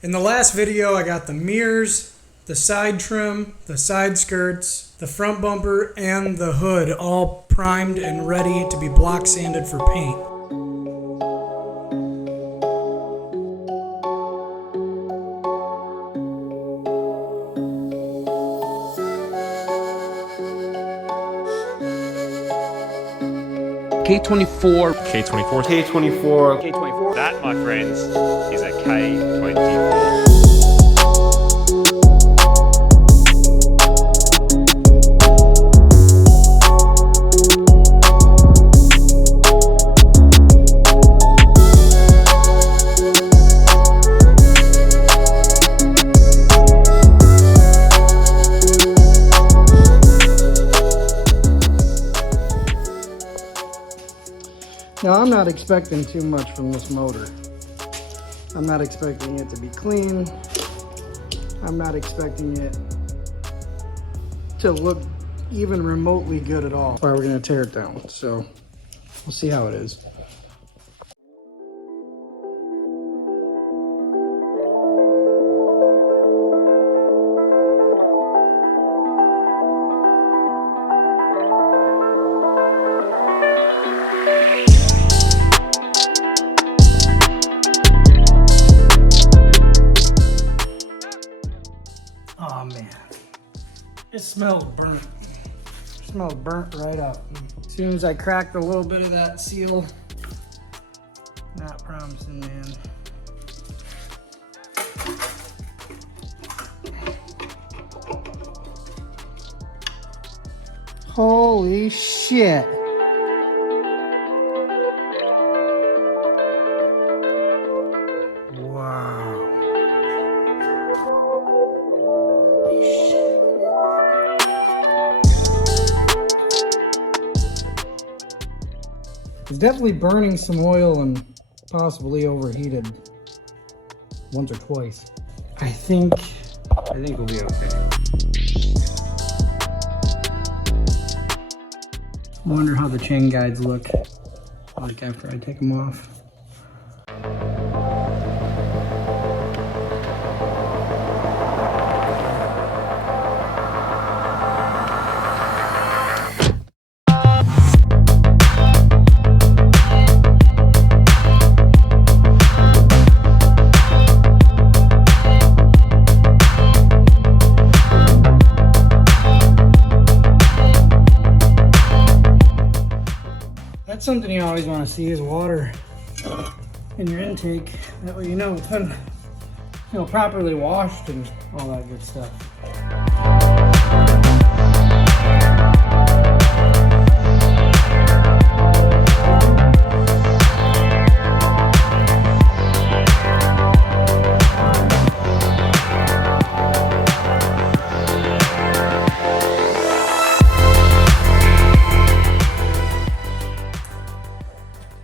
In the last video, I got the mirrors, the side trim, the side skirts, the front bumper, and the hood all primed and ready to be block sanded for paint. K24. K24. K24. K24. That, my friends, is a K24. Now, I'm not expecting too much from this motor. I'm not expecting it to be clean. I'm not expecting it to look even remotely good at all. Or we're gonna tear it down, so we'll see how it is. Oh man, it smells burnt. It smells burnt right up. As soon as I cracked a little bit of that seal, not promising, man. Holy shit. Wow. It's definitely burning some oil and possibly overheated once or twice. I think we'll be okay. I wonder how the chain guides look like after I take them off. That's something you always want to see is water in your intake. That way you know it's been, properly washed and all that good stuff.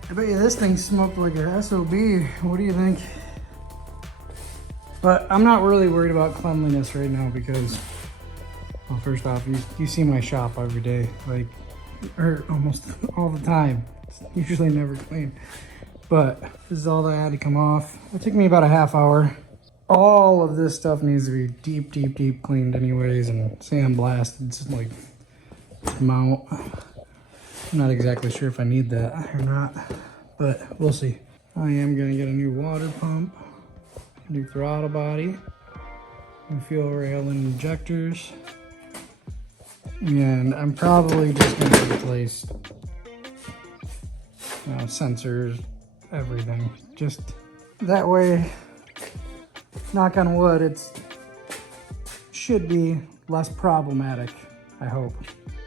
I bet you this thing smoked like a SOB. What do you think? But I'm not really worried about cleanliness right now because, well, first off, you see my shop every day, or almost all the time. It's usually never clean. But this is all that had to come off. It took me about a half hour. All of this stuff needs to be deep, deep, deep cleaned anyways and sandblasted, just like mount. I'm not exactly sure if I need that or not, but we'll see. I am gonna get a new water pump, new throttle body, new fuel rail and injectors, and I'm probably just gonna replace sensors, everything. Just that way, knock on wood, it should be less problematic, I hope.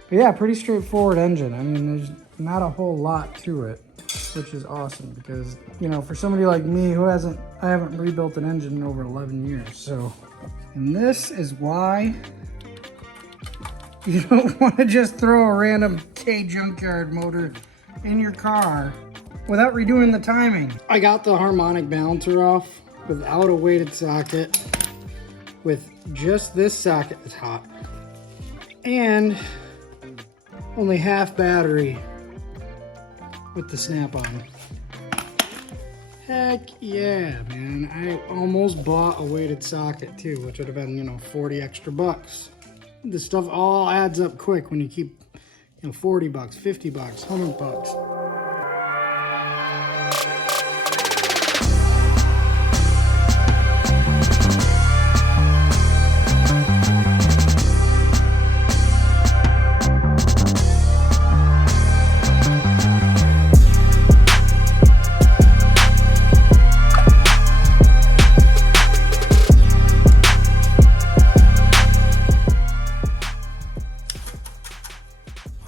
But yeah, pretty straightforward engine. I mean, there's not a whole lot to it, which is awesome because, for somebody like me who I haven't rebuilt an engine in over 11 years. So, and this is why you don't want to just throw a random K junkyard motor in your car without redoing the timing. I got the harmonic balancer off without a weighted socket, with just this socket at the top, and only half battery with the snap-on. Heck yeah, man. I almost bought a weighted socket too, which would have been, you know, 40 extra bucks. This stuff all adds up quick when you keep, you know, 40 bucks, 50 bucks, 100 bucks.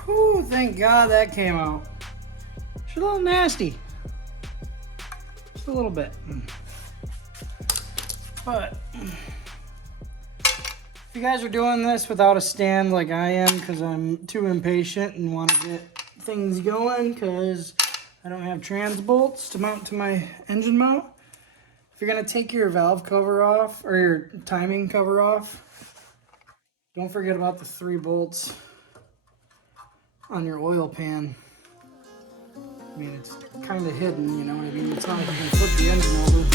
Whew, thank God that came out. It's a little nasty. Just a little bit. But if you guys are doing this without a stand like I am, because I'm too impatient and want to get things going because I don't have trans bolts to mount to my engine mount, if you're going to take your valve cover off or your timing cover off, don't forget about the 3 bolts on your oil pan. I mean, it's kind of hidden, you know what I mean? It's not like you can flip the engine over.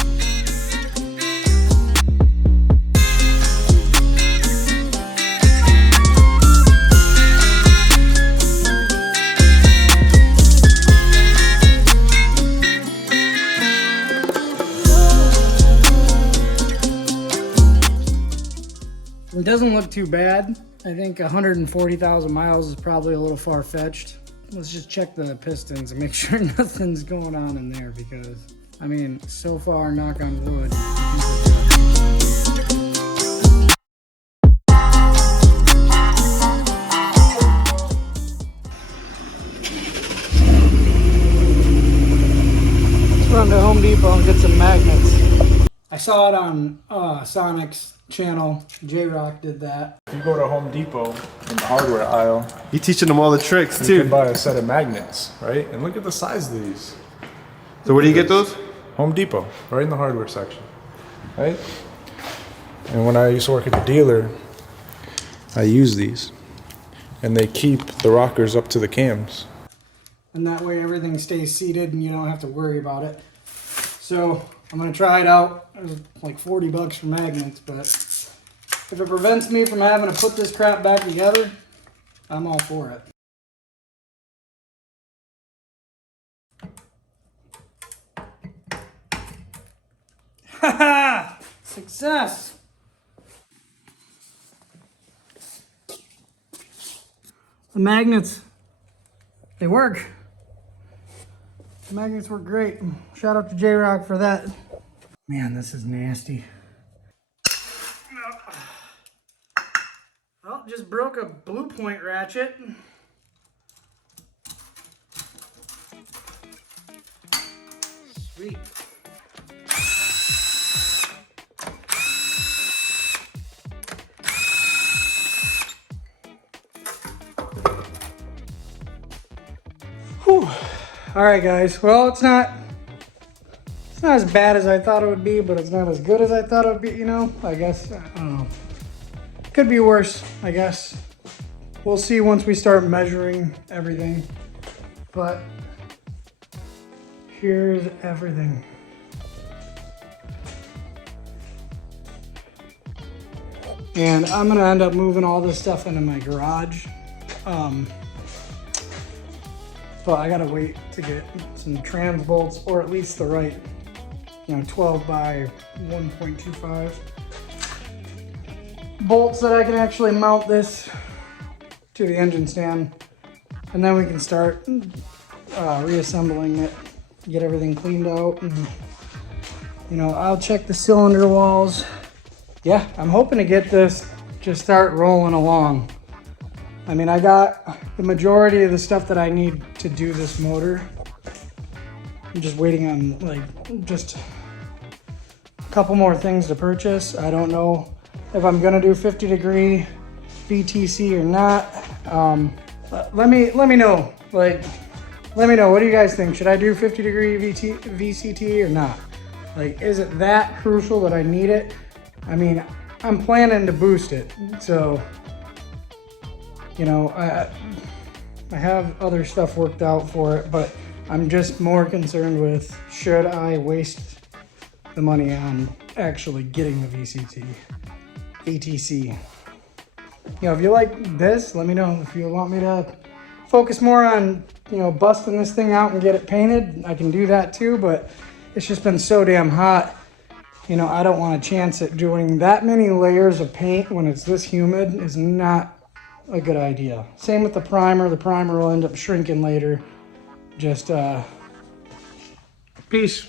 It doesn't look too bad. I think 140,000 miles is probably a little far-fetched. Let's just check the pistons and make sure nothing's going on in there because, I mean, so far, knock on wood. Let's run to Home Depot and get some magnets. I saw it on Sonic's channel. J-Rock did that. If you go to Home Depot in the hardware aisle, You teaching them all the tricks you too. can buy a set of magnets, right? And look at the size of these. So where do you get those? Home Depot, right in the hardware section, right? And when I used to work at the dealer, I use these, and they keep the rockers up to the cams. And that way everything stays seated and you don't have to worry about it. So I'm gonna try it out. It was like 40 bucks for magnets, but if it prevents me from having to put this crap back together, I'm all for it. Haha! Success! The magnets, they work. The magnets work great. Shout out to J-Rock for that. Man, this is nasty. Well, just broke a blue point ratchet. Sweet. Whew. All right, guys. Well, it's not as bad as I thought it would be, but it's not as good as I thought it would be, you know? I guess, I don't know. Could be worse, I guess. We'll see once we start measuring everything. But here's everything. And I'm gonna end up moving all this stuff into my garage. But I gotta wait to get some trans bolts, or at least the right, 12 by 1.25 bolts that I can actually mount this to the engine stand. And then we can start reassembling it, get everything cleaned out. And, I'll check the cylinder walls. Yeah, I'm hoping to get this just start rolling along. I mean, I got the majority of the stuff that I need to do this motor. I'm just waiting on just a couple more things to purchase. I don't know if I'm gonna do 50-degree VTC or not. Let me know. Let me know. What do you guys think? Should I do 50-degree VCT or not? Is it that crucial that I need it? I mean, I'm planning to boost it, so. I have other stuff worked out for it, but I'm just more concerned with, should I waste the money on actually getting the VTC? You know, if you like this, let me know. If you want me to focus more on, you know, busting this thing out and get it painted, I can do that too, but it's just been so damn hot. You know, I don't want to chance it. Doing that many layers of paint when it's this humid is not a good idea. Same with the primer. The primer will end up shrinking later. Just, peace.